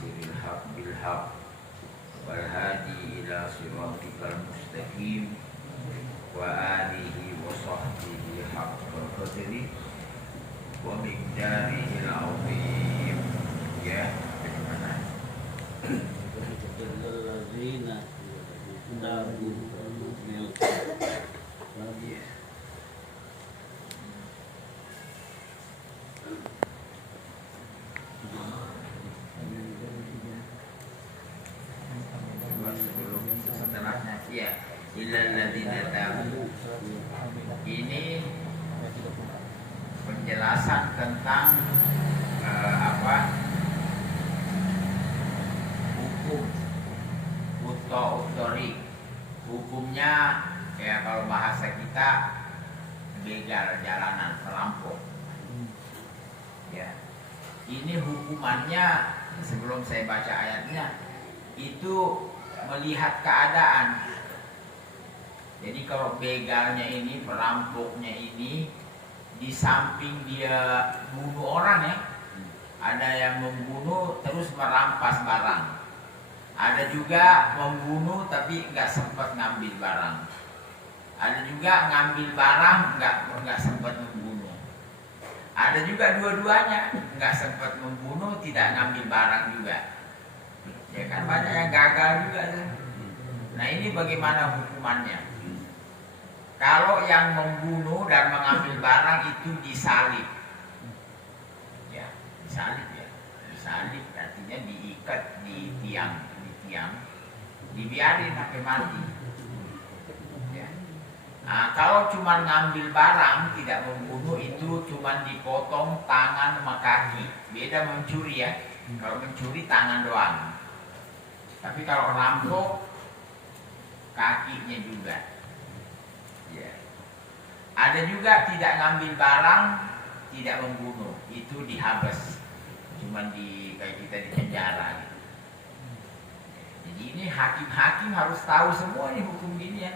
ناصر الحق بالحق والهادي إلى صراطك المستقيم وآله وصحبه حق قدره ومقداره العظيم. Ya, bagaimana? Setelahnya ya, illal ladzina tabu. Ini penjelasan tentang hukum utori. Hukumnya ya kalau bahasa kita begal jalanan, perampok. Ya. Ini hukumannya sebelum saya baca ayatnya itu melihat keadaan. Jadi kalau begalnya ini, perampoknya ini, di samping dia bunuh orang ya, ada yang membunuh terus merampas barang, ada juga membunuh tapi nggak sempat ngambil barang, ada juga ngambil barang nggak sempat membunuh, ada juga dua-duanya nggak sempat membunuh tidak ngambil barang juga. Ya kan banyak yang gagal juga tuh. Nah ini bagaimana hukumannya? Kalau yang membunuh dan mengambil barang itu disalib, ya disalib ya, disalib artinya diikat di tiang, dibiarin sampai mati. Ya. Nah, kalau cuma ngambil barang tidak membunuh itu cuma dipotong tangan sama kaki, beda mencuri ya. Kalau mencuri tangan doang. Tapi kalau rampok kakinya juga. Ya. Ada juga tidak ngambil barang, tidak membunuh, itu dihabes, cuman kayak kita di penjara. Gitu. Jadi ini hakim-hakim harus tahu semua nih hukum gini ya.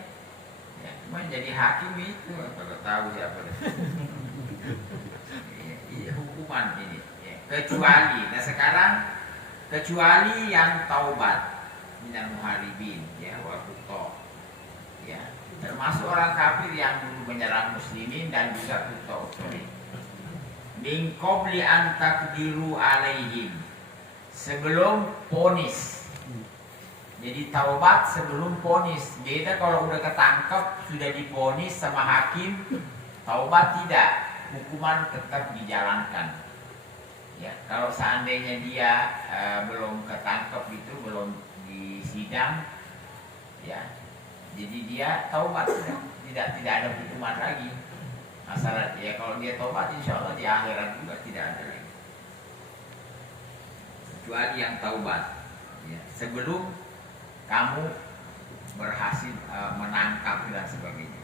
Ya cuma jadi hakim itu kalau tahu siapa. Iya hukuman ini. Ya. Kecuali, nah sekarang kecuali yang taubat. Minal muharibin ya wakuto ya termasuk orang kafir yang dulu menyerang muslimin dan juga kuto min qabli an taqdiru alaihim, sebelum ponis. Jadi taubat sebelum ponis. Beda kalau udah ketangkep sudah diponis sama hakim, taubat tidak, hukuman tetap dijalankan. Ya, kalau seandainya dia belum ketangkep itu belum sidang ya, jadi dia taubat sudah tidak ada hukuman lagi. Masalah ya kalau dia taubat insya Allah di akhirat juga tidak ada lagi, kecuali yang taubat ya, sebelum kamu berhasil menangkap dan sebagainya.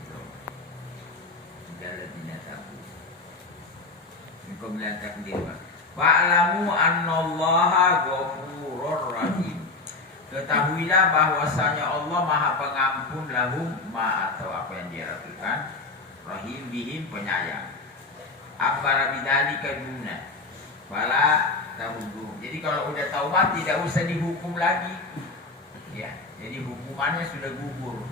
Tidak tahu. Engkau melihat takdir. Fa'lamu annallaha ghafurur rahim. Ketahuilah bahwasanya Allah Maha Pengampun lahum ma atau apa yang dia lakukan, rahim bihim penyayang. Akbar bidzalika duna. Fala tahudu. Jadi kalau udah taubat tidak usah dihukum lagi. Ya, jadi hukumannya sudah gugur.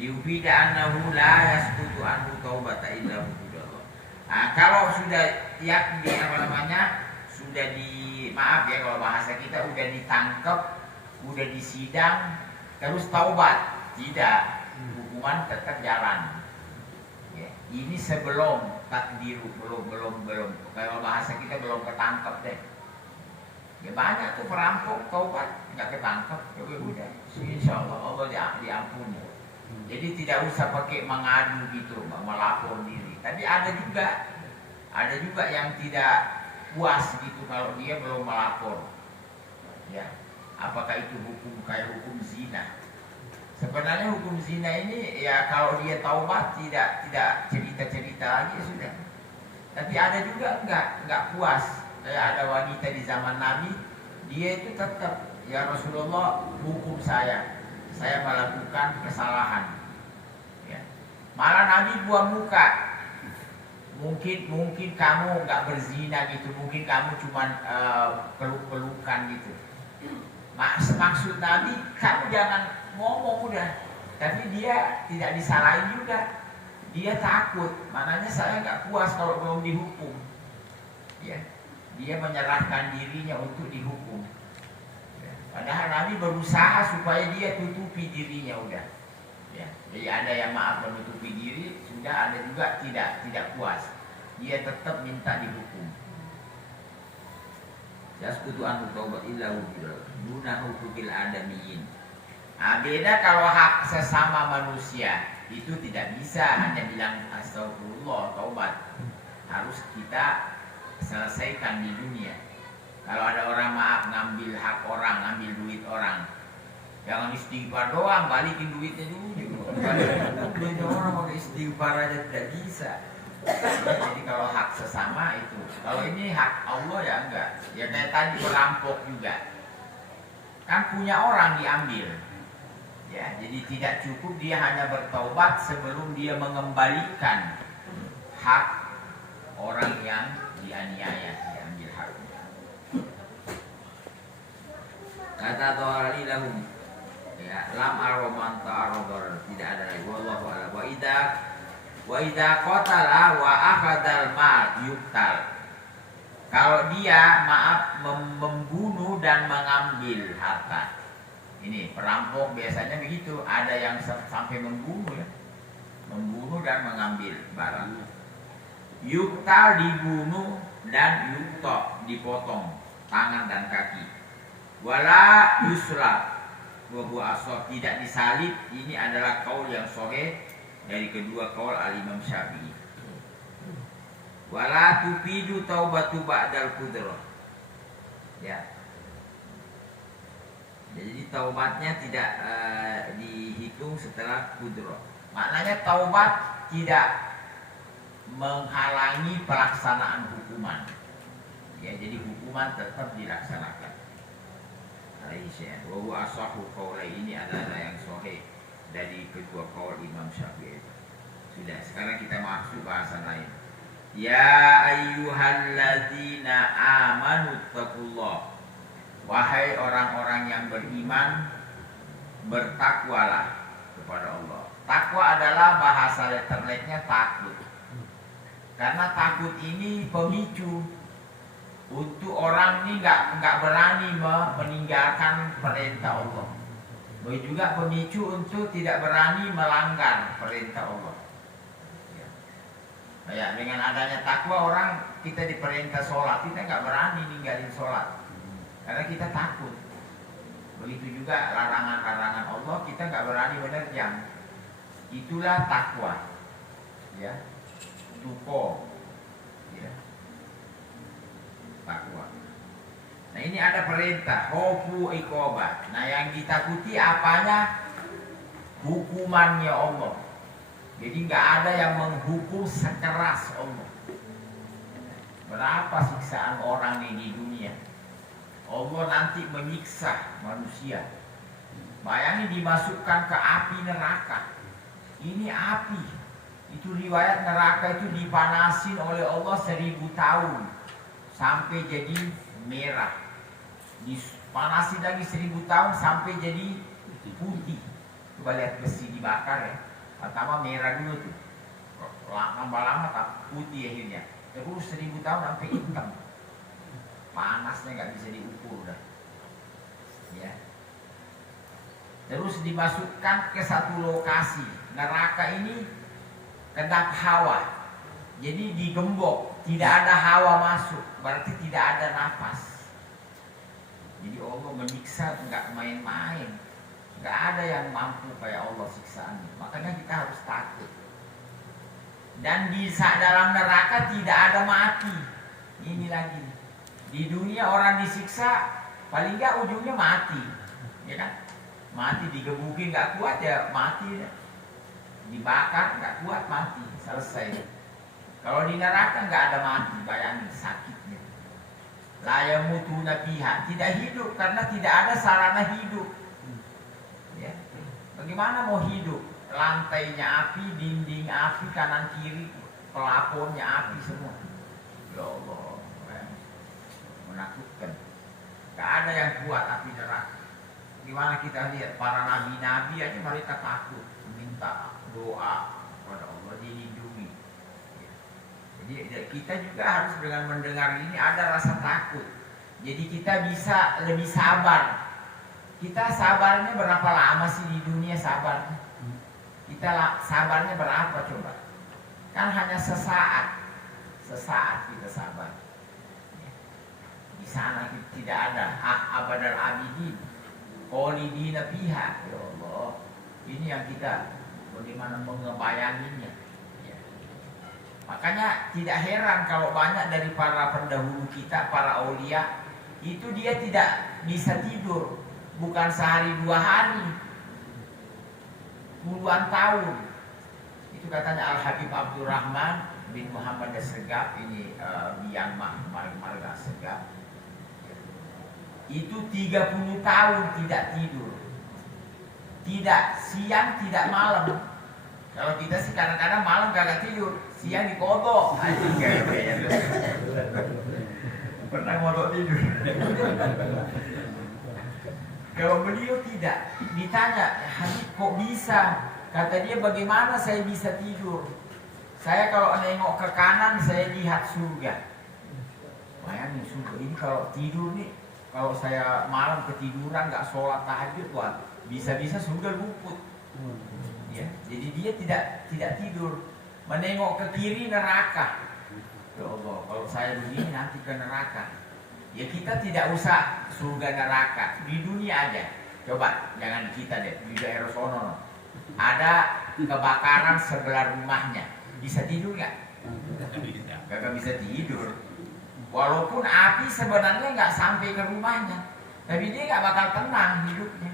Yufida annahu la yasqutu anhu taubata illa hududallah. Nah, kalau sudah sudah maaf ya kalau bahasa kita udah ditangkap, udah disidang, terus taubat, tidak, hukuman tetap jalan. Ya, ini sebelum takdiru, belum. Kalau bahasa kita belum ketangkep deh. Ya banyak tuh perampok taubat nggak ketangkep, ya udah, insya Allah diampuni. Jadi tidak usah pakai mengadu gitu, melapor diri. Tapi ada juga yang tidak puas gitu kalau dia belum melapor. Ya, apakah itu hukum kayak hukum zina? Sebenarnya hukum zina ini ya kalau dia taubat tidak cerita lagi sudah. Tapi ada juga enggak puas. Kayak ada wanita di zaman Nabi, dia itu tetap ya Rasulullah hukum saya melakukan kesalahan. Ya. Malah Nabi buang muka mungkin kamu nggak berzina gitu, mungkin kamu cuman peluk-pelukan gitu. Maksud Nabi, kamu jangan ngomong udah, tapi dia tidak disalahin juga. Dia takut, maknanya saya nggak puas kalau belum dihukum. Ya, dia menyerahkan dirinya untuk dihukum. Ya. Padahal Nabi berusaha supaya dia tutupi dirinya udah. Ya. Jadi ada yang maaf menutupi diri, sudah ada juga tidak puas. Dia tetap minta dihukum. Yaskutu an taubat illa dunahu fil adamiyin. Nah, beda kalau hak sesama manusia. Itu tidak bisa hanya bilang astagfirullah, taubat. Harus kita selesaikan di dunia. Kalau ada orang maaf ngambil hak orang, ngambil duit orang, jangan istighfar doang, balikin duitnya dulu. Duitnya orang mau istighfar aja tidak bisa. Jadi kalau hak sesama itu, kalau ini hak Allah ya enggak. Ya kayak tadi perampok juga, kan punya orang diambil. Ya, jadi tidak cukup dia hanya bertaubat sebelum dia mengembalikan hak orang yang dianiaya, diambil haknya. Kata Tuhan lahum, ya, lam aroman ta'arudor, tidak ada lagi. Wallahu a'lam. Wa idza qatala wa akhadal mal yuqtal. Kalau dia membunuh dan mengambil harta. Ini perampok biasanya begitu, ada yang sampai membunuh ya. Membunuh dan mengambil barang. Yuktal dibunuh dan yuktok dipotong tangan dan kaki. Wala yusra wa asor tidak disalib. Ini adalah kaul yang sahih dari kedua kaul al-Imam Syafi'i. Wala tufidu taubatu ba'dal qudrah. Ya. Jadi taubatnya tidak dihitung setelah kudroh. Maknanya taubat tidak menghalangi pelaksanaan hukuman. Ya, jadi hukuman tetap dilaksanakan. Aisyah, wa huwa asahhu qaulai, ini adalah yang sahih dari kedua qaul Imam Syafi'i. Sudah, sekarang kita masuk bahasan lain. Ya ayyuhalladzina amanu taqullah. Wahai orang-orang yang beriman, bertakwalah kepada Allah. Takwa adalah bahasa letterletnya takut. Karena takut ini pemicu untuk orang ini nggak berani meninggalkan perintah Allah. Begitu juga pemicu untuk tidak berani melanggar perintah Allah. Ya, dengan adanya takwa orang kita diperintah sholat, kita nggak berani ninggalin sholat. Karena kita takut. Begitu juga larangan-larangan Allah kita nggak berani menerjang. Itulah takwa. Ya, tuko. Ya, takwa. Nah ini ada perintah khofu iqobah. Nah yang ditakuti apanya? Hukumannya Allah. Jadi nggak ada yang menghukum sekeras Allah. Berapa siksaan orang ini di dunia? Allah nanti menyiksa manusia. Bayangin dimasukkan ke api neraka. Ini api. Itu riwayat neraka itu dipanasin oleh Allah 1000 tahun sampai jadi merah. Dipanasin lagi 1000 tahun sampai jadi putih. Coba lihat besi dibakar ya. Pertama merah dulu tuh. Lama-lama tak putih akhirnya. Terus 1000 tahun sampai hitam. Panasnya nggak bisa diukur dah. Ya. Terus dimasukkan ke satu lokasi. Neraka ini kedap hawa. Jadi digembok, tidak ada hawa masuk, berarti tidak ada nafas. Jadi Allah menyiksa nggak main-main. Nggak ada yang mampu kayak Allah siksaan. Makanya kita harus takut. Dan di dalam neraka tidak ada mati. Ini lagi. Di dunia orang disiksa paling nggak ujungnya mati, ya kan? Mati digebukin nggak kuat ya mati, dibakar nggak kuat mati, selesai. Kalau di neraka nggak ada mati, bayangin sakitnya. La yamutuna fiha, tidak hidup karena tidak ada sarana hidup. Ya. Bagaimana mau hidup? Lantainya api, dinding api kanan kiri, pelapornya api semua. Ya Allah, menakutkan. Gak ada yang kuat api neraka. Gimana kita lihat para nabi-nabi aja mereka takut, minta doa kepada Allah dilindungi. Jadi kita juga harus dengan mendengar ini ada rasa takut. Jadi kita bisa lebih sabar. Kita sabarnya berapa lama sih di dunia sabarnya? Kita sabarnya berapa coba? Kan hanya sesaat kita sabar. Di sana tidak ada abadal abidin, khalidina fiha. Ya Allah, ini yang kita bagaimana mengebayanginya. Ya. Makanya tidak heran kalau banyak dari para pendahulu kita, para aulia, itu dia tidak bisa tidur. Bukan sehari 2 hari, puluhan tahun. Itu katanya Al-Habib Abdurrahman bin Muhammad As-Segaf, ini biang marga Segaf. Itu 30 tahun tidak tidur. Tidak siang, tidak malam. Kalau kita sih kadang-kadang malam kagak tidur, siang dikodok. Pernah ngodok tidur. Kalau beliau tidak, ditanya, Habib kok bisa? Kata dia, bagaimana saya bisa tidur? Saya kalau nengok ke kanan, saya lihat surga. Bayangin surga, ini kalau tidur nih, kalau saya malam ketiduran, gak sholat tahajud, wah, bisa-bisa surga luput. Ya, jadi dia tidak tidur. Menengok ke kiri neraka. Ya Allah, kalau saya begini nanti ke neraka. Ya kita tidak usah surga neraka, di dunia aja. Coba, jangan kita deh, di daerah sono. Ada kebakaran sebelah rumahnya, bisa tidur nggak? Gak bisa tidur. Walaupun api sebenarnya nggak sampai ke rumahnya, tapi dia nggak bakal tenang hidupnya.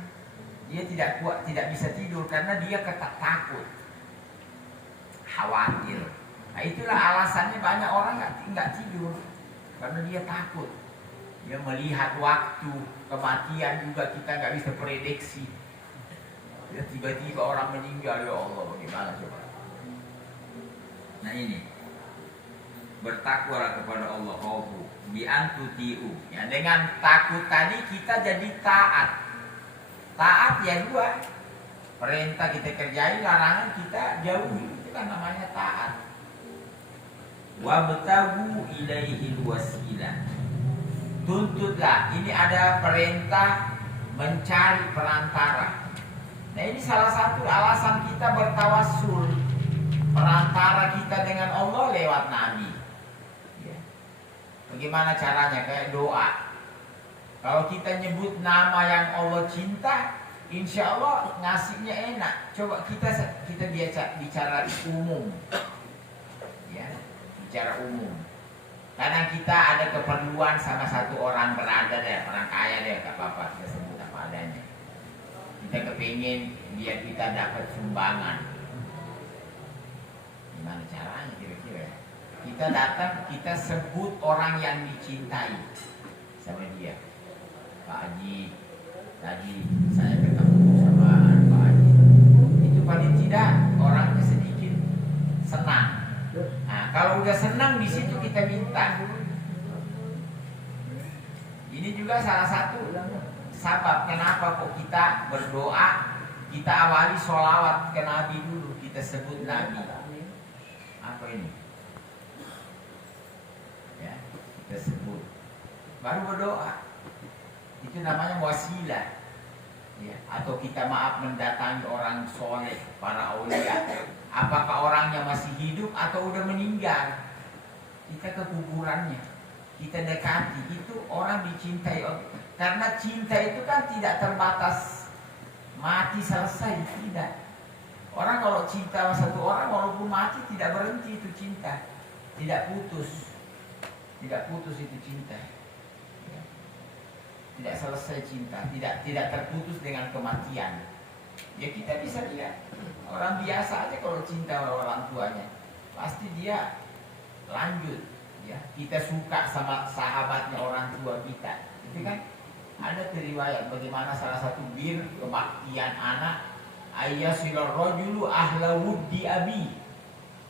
Dia tidak kuat, tidak bisa tidur karena dia takut, khawatir. Nah itulah alasannya banyak orang nggak tidur, karena dia takut. Dia melihat waktu kematian juga kita nggak bisa prediksi. Ya, tiba-tiba orang meninggal, ya Allah, bagaimana coba? Nah ini, bertakwalah kepada Allah, khaufu bi antutiu. Ya, dengan takut tadi kita jadi taat. Taat ya dua, perintah kita kerjain, larangan kita jauhi, itu kan namanya taat. Wabtagu ilaihil wasilah. Tuntutlah, ini ada perintah mencari perantara. Nah ini salah satu alasan kita bertawassul. Perantara kita dengan Allah lewat Nabi. Ya. Bagaimana caranya? Kayak doa. Kalau kita nyebut nama yang Allah cinta, insya Allah ngasihnya enak. Coba kita bicara umum. Ya, bicara umum. Karena kita ada keperluan sama satu orang berada deh, orang kaya deh, gak apa-apa, kita sebut apa adanya. Kita kepingin biar kita dapat sumbangan. Gimana caranya kira-kira? Kita datang, kita sebut orang yang dicintai sama dia. Pak Haji, tadi saya ketemu sama Pak Haji. Itu paling tidak orangnya sedikit senang. Nah, kalau udah senang di situ kita minta. Ini juga salah satu sebab kenapa kok kita berdoa, kita awali sholawat ke Nabi dulu, kita sebut Nabi. Apa ini? Ya, kita sebut. Baru berdoa. Itu namanya wasilah. Ya, atau kita mendatangi orang soleh, para aulia. Apakah orangnya masih hidup atau udah meninggal? Kita ke kuburannya, kita dekati. Itu orang dicintai. Karena cinta itu kan tidak terbatas mati selesai, tidak. Orang kalau cinta sama satu orang, walaupun mati tidak berhenti itu cinta, tidak putus itu cinta. Tidak selesai cinta, tidak terputus dengan kematian. Ya kita bisa lihat orang biasa aja kalau cinta sama orang tuanya, pasti dia lanjut. Ya, kita suka sama sahabatnya orang tua kita, itu kan ada riwayat bagaimana salah satu kebaktian anak, ayyasilur rajulu ahla wuddi abi.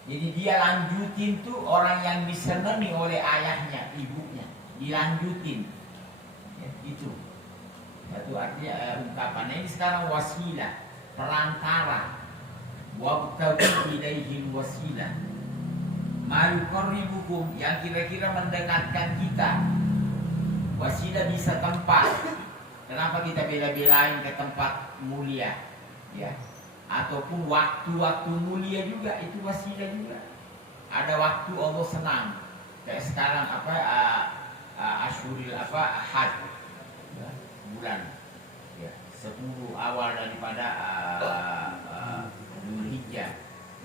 Jadi dia lanjutin tuh orang yang disenangi oleh ayahnya, ibunya, dilanjutin. Ya, itu. Itu artinya ungkapan ini sekarang wasilah, perantara. Wabtaghu ilaihil wasilah. Ma yuqarribukum, yang kira-kira mendekatkan kita. Wasilah bisa tempat. Kenapa kita bela-belain ke tempat mulia? Ya. Ataupun waktu-waktu mulia juga itu wasilah juga. Ada waktu Allah senang. Kayak sekarang Asyuril Hajj. Ya, bulan. Ya, 10 awal daripada Dzulhijjah.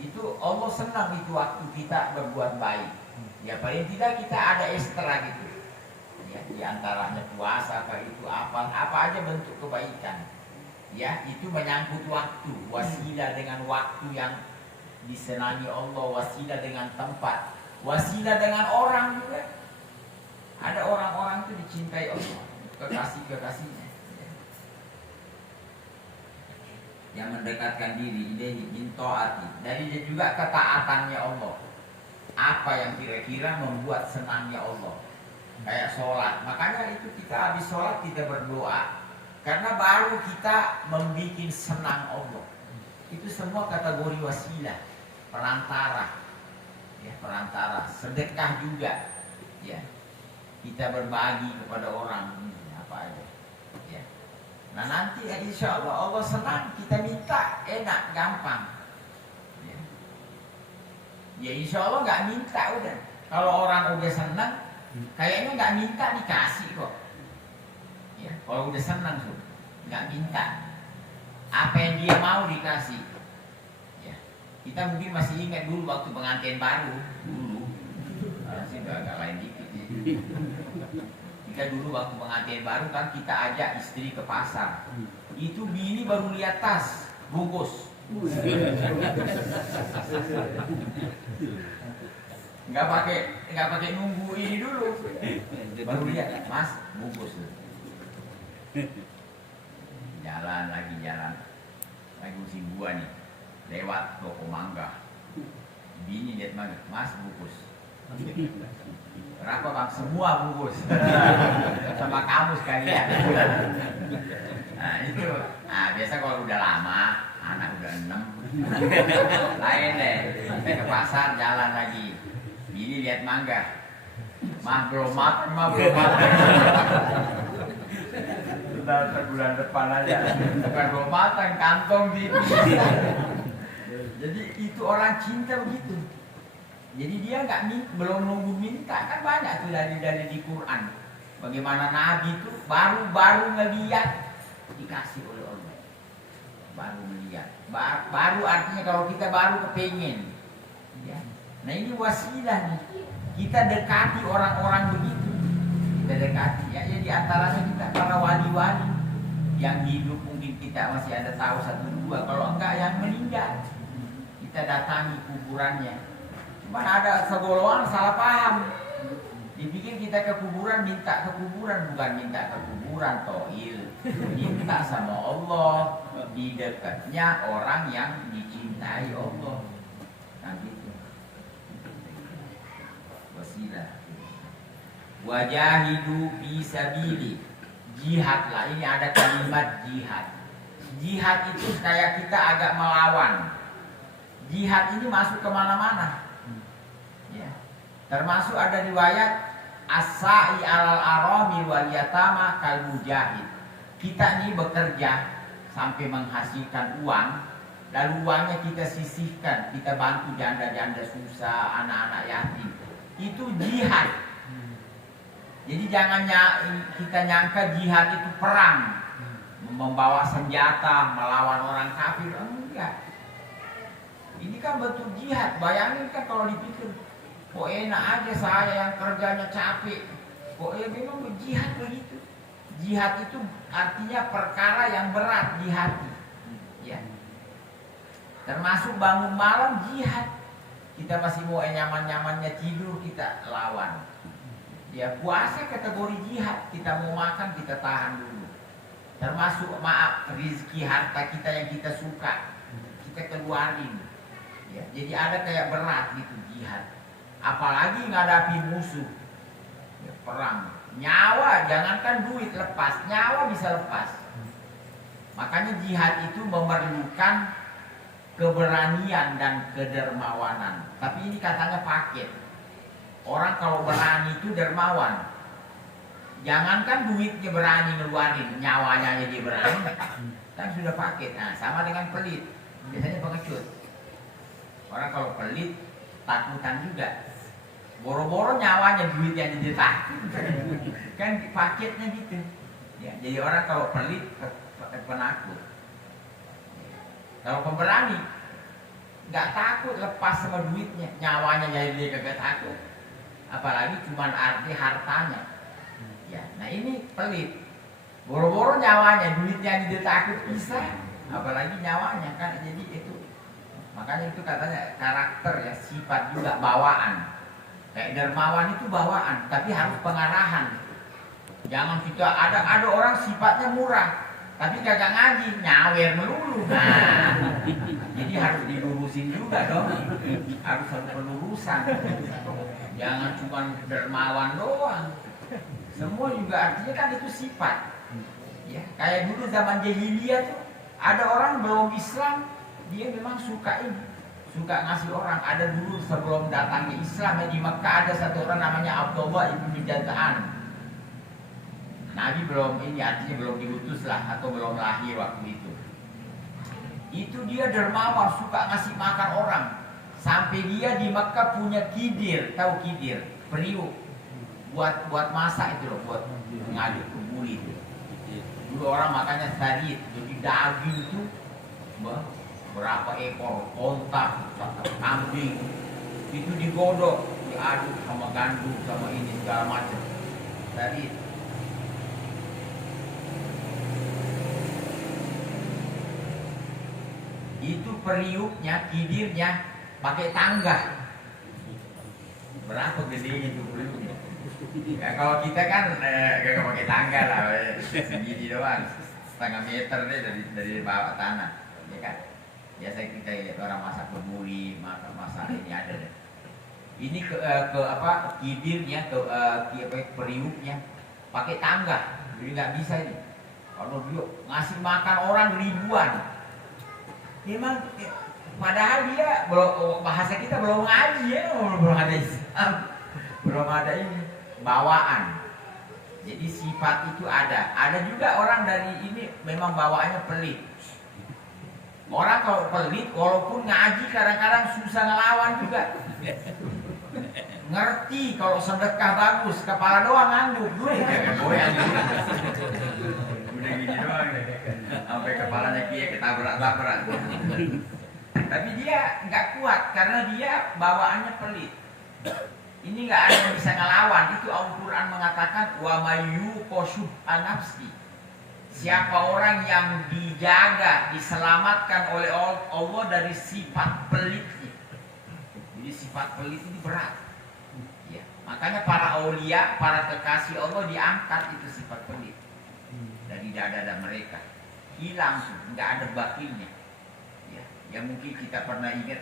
Itu Allah senang itu waktu kita berbuat baik. Ya paling tidak kita ada ekstra gitu. Ya, di antaranya puasa itu apa aja bentuk kebaikan. Ya, itu menyangkut waktu, wasilah dengan waktu yang disenangi Allah, wasilah dengan tempat, wasilah dengan orang juga. Ada orang-orang itu dicintai Allah, kekasih-kekasihnya. Yang mendekatkan diri ilahi min taati, dari juga ketaatannya Allah. Apa yang kira-kira membuat senangnya Allah? Kayak sholat, makanya itu kita habis sholat tidak berdoa. Karena baru kita membuat senang Allah. Itu semua kategori wasilah, perantara. Ya, perantara, sedekah juga. Ya. Kita berbagi kepada orang apa aja. Ya. Nah, nanti ya insya Allah senang, kita minta enak, gampang. Ya insya Allah nggak minta udah. Kalau orang udah senang, kayaknya nggak minta dikasih kok. Ya, kalau udah senang tuh, nggak minta. Apa yang dia mau dikasih. Ya, kita mungkin masih ingat dulu waktu pengantin baru dulu. Sih agak lain dikit. Ya. Kita dulu waktu pengantin baru kan kita ajak istri ke pasar. Itu bini baru lihat tas bungkus. Nggak pakai nunggu ini dulu. Baru lihat, Mas, bungkus. Jalan musim gua nih, lewat toko mangga. Bini lihat mangga, Mas, bungkus. Berapa bang? Semua bungkus. Sama kamu sekalian. Nah itu, biasa kalau udah lama, anak udah 6, lain deh. Kita ke pasar jalan lagi. Bini lihat mangga. Belum matang. Sudah bulan depan aja. Bukan belum matang, kantong gitu. Jadi itu orang cinta begitu. Jadi dia belum nunggu minta, kan banyak tuh dari di Quran. Bagaimana Nabi itu baru ngeliat dikasih oleh Allah. Baru melihat. Baru artinya kalau kita baru kepengen. Ya. Nah ini wasilah nih. Kita dekati orang-orang begitu. Kita dekati. Ya di antaranya kita para wali-wali yang hidup mungkin kita masih ada tahu 1-2. Kalau enggak yang meninggal, kita datangi kuburannya. Cuma ada segolongan salah paham. Dipikir kita ke kuburan minta ke kuburan, bukan minta ke kuburan toil. Minta sama Allah di dekatnya orang yang dicintai Allah. Nah gitu. Wasilah. Wajahidu fisabili. Jihadlah. Ini ada kalimat jihad. Jihad itu kayak kita agak melawan. Jihad ini masuk kemana-mana. Ya. Termasuk ada riwayat as-sa'i alal arami wal yatama kal mujahid. Kita ini bekerja sampai menghasilkan uang, lalu uangnya kita sisihkan, kita bantu janda-janda susah, anak-anak yatim. Itu jihad. Jadi jangan kita nyangka jihad itu perang, membawa senjata melawan orang kafir. Enggak. Ini kan bentuk jihad. Bayangin kan kalau dipikir, kok enak aja saya yang kerjanya capek. Kok memang jihad begitu. Jihad itu artinya perkara yang berat di hati. Ya. Termasuk bangun malam jihad. Kita masih mau nyaman-nyamannya tidur, kita lawan. Ya puasa kategori jihad. Kita mau makan, kita tahan dulu. Termasuk rezeki harta kita yang kita suka, kita keluarin. Ya, jadi ada kayak berat gitu jihad. Apalagi ngadapi musuh. Ya, perang. Nyawa, jangankan duit lepas, nyawa bisa lepas. Makanya jihad itu memerlukan keberanian dan kedermawanan. Tapi ini katanya paket. Orang kalau berani itu dermawan. Jangankan duitnya berani ngeluarin, nyawanya aja dia berani. Kan sudah paket. Nah, sama dengan pelit. Biasanya pengecut. Orang kalau pelit, takutan juga. Boro-boro nyawanya, duitnya jadi takut. Kan paketnya gitu. Ya, jadi orang kalau pelit, penakut. Kalau pemberani, nggak takut lepas sama duitnya, nyawanya jadi dia kagak takut. Apalagi cuma arti hartanya. Ya, nah ini pelit. Boro-boro nyawanya, duitnya jadi takut bisa. Apalagi nyawanya kan, jadi itu. Makanya itu katanya karakter ya, sifat juga bawaan. Kayak dermawan itu bawaan, tapi harus pengarahan. Jangan kita ada orang sifatnya murah, tapi kagak ngaji, nyawer melulu. Nah, jadi harus dilurusin juga dong. Harus ada pelurusan. Jangan cuma dermawan doang. Semua juga artinya kan itu sifat. Ya, kayak dulu zaman jahiliyah tuh ada orang belum Islam, dia memang suka ini, suka ngasih orang. Ada dulu sebelum datangnya Islam ya, di Mekah ada satu orang namanya Abdullah ibnu Jada'an. Nabi belum ini, artinya belum diutus lah atau belum lahir waktu itu. Itu dia dermawan, suka ngasih makan orang. Sampai dia di Mekah punya kidir, tahu kidir, periuk, buat masak itu loh, buat ngaduk kebuli itu. Dulu orang makanya tadi, jadi daging itu berapa ekor onta, kambing itu digodok, diaduk sama gandum sama ini segala macam. Tadi itu periuknya, kidirnya pakai tangga. Berapa gedenya itu periuknya? Ya, kalau kita kan gak pakai tangga lah, segini doang, setengah meter deh dari bawah tanah, ya kan? Biasa kita lihat orang masak kebuli, masak ini ada deh. Ini ke apa kidirnya, periuknya pakai tangga, jadi nggak bisa ini. Kalau dia ngasih makan orang ribuan, memang padahal dia belum, bahasa kita belum ngaji ya, belum ada Islam, belum ada ini bawaan. Jadi sifat itu ada. Ada juga orang dari ini memang bawaannya pelit. Orang kalau pelit, walaupun ngaji kadang-kadang susah ngelawan juga. Ngerti kalau sedekah bagus, kepala doang ngandung. Goyang. Udah gini doang deh. Sampai kepalanya kia ketabrak-tabrak. Tapi dia nggak kuat karena dia bawaannya pelit. Ini nggak ada yang bisa ngelawan. Itu Al-Quran mengatakan wa mayyuqa syuhha nafsi. Siapa orang yang dijaga, diselamatkan oleh Allah dari sifat pelitnya. Jadi sifat pelit ini berat. Ya, makanya para aulia, para kekasih Allah diangkat itu sifat pelit dari dada mereka. Hilang, nggak ada batinnya. Ya mungkin kita pernah ingat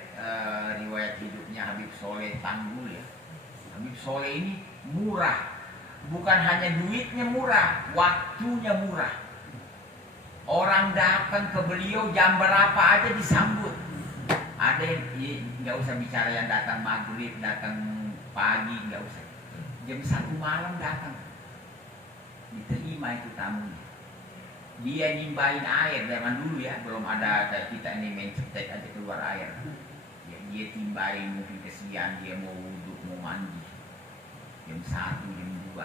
riwayat hidupnya Habib Soleh Tanggul ya. Habib Soleh ini murah, bukan hanya duitnya murah, waktunya murah. Orang datang ke beliau jam berapa aja disambut. Ada yang nggak usah bicara yang datang maghrib, datang pagi, nggak usah. Jam 1 malam datang, diterima itu tamunya. Dia nyimbahin air zaman dulu ya, belum ada kayak kita ini main cetek aja keluar air. Ya, dia timbahin mungkin kesian, dia mau wudhu, mau mandi. Jam 1, jam 2.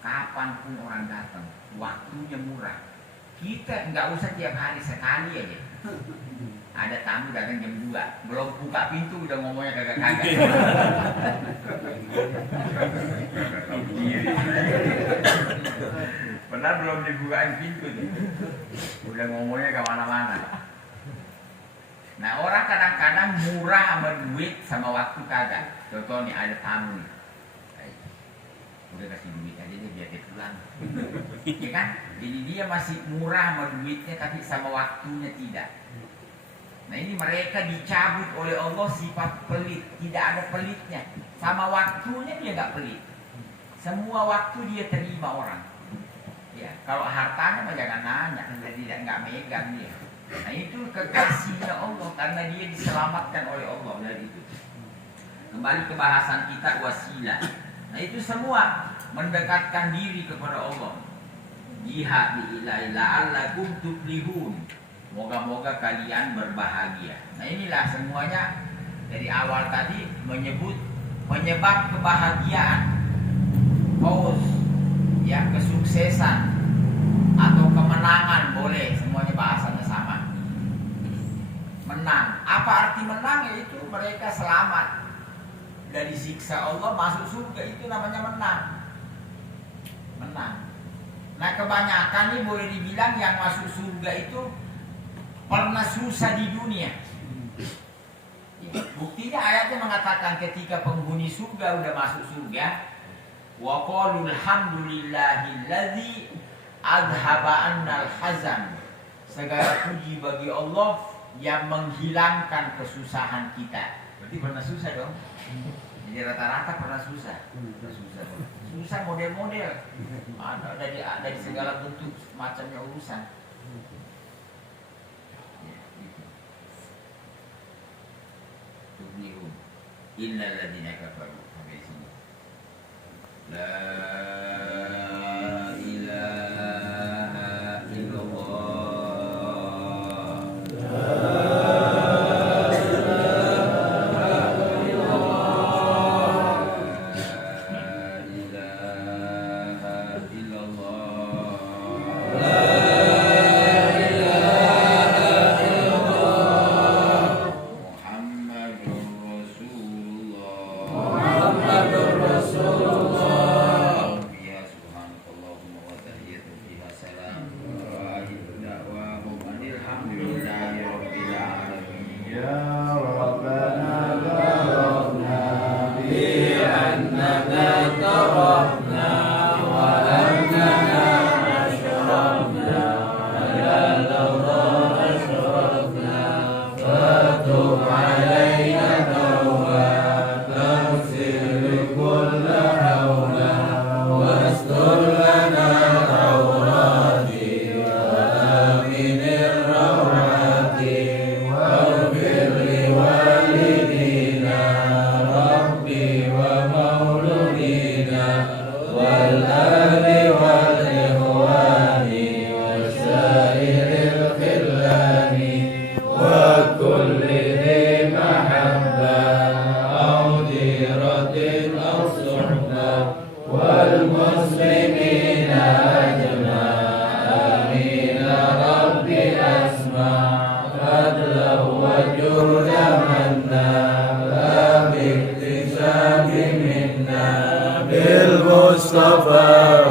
Kapanpun orang datang, waktunya murah. Kita nggak usah tiap hari, sekali aja. Ada tamu datang jam 2, belum buka pintu udah ngomongnya kagak-kagak. Benar belum dibukain pintu nih, udah ngomongnya kemana-mana. Nah orang kadang-kadang murah sama duit sama waktu kagak. Contoh nih ada tamu nih, udah kasih duit aja deh biar dia pulang. Ya kan? Jadi dia masih murah sama duitnya tapi sama waktunya tidak. Nah ini mereka dicabut oleh Allah sifat pelit, tidak ada pelitnya. Sama waktunya dia nggak pelit. Semua waktu dia terima orang. Ya, kalau hartanya mah jangan nanya, tidak nggak megang dia. Nah itu kekasihnya Allah karena dia diselamatkan oleh Allah dari itu. Kembali ke bahasan kita wasilah. Nah itu semua mendekatkan diri kepada Allah. Jihad billahi la'allakum tuflihun. Moga-moga kalian berbahagia. Nah inilah semuanya dari awal tadi menyebab kebahagiaan, fauz, ya kesuksesan atau kemenangan boleh, semuanya bahasanya sama. Menang. Apa arti menang? Yaitu mereka selamat dari siksa Allah, masuk surga, itu namanya menang. Menang. Nah kebanyakan ini boleh dibilang yang masuk surga itu pernah susah di dunia. Buktinya ayatnya mengatakan ketika penghuni surga udah masuk surga, wa qalu alhamdulillahilladzi adhaba annal hazan. Segala puji bagi Allah yang menghilangkan kesusahan kita. Berarti pernah susah dong. Jadi rata-rata pernah susah. Susah model-model. Ada dari segala bentuk macamnya urusan. Tublihun innal ladzina kafaru sampai sini. La ilaha illallah. بالمصطفى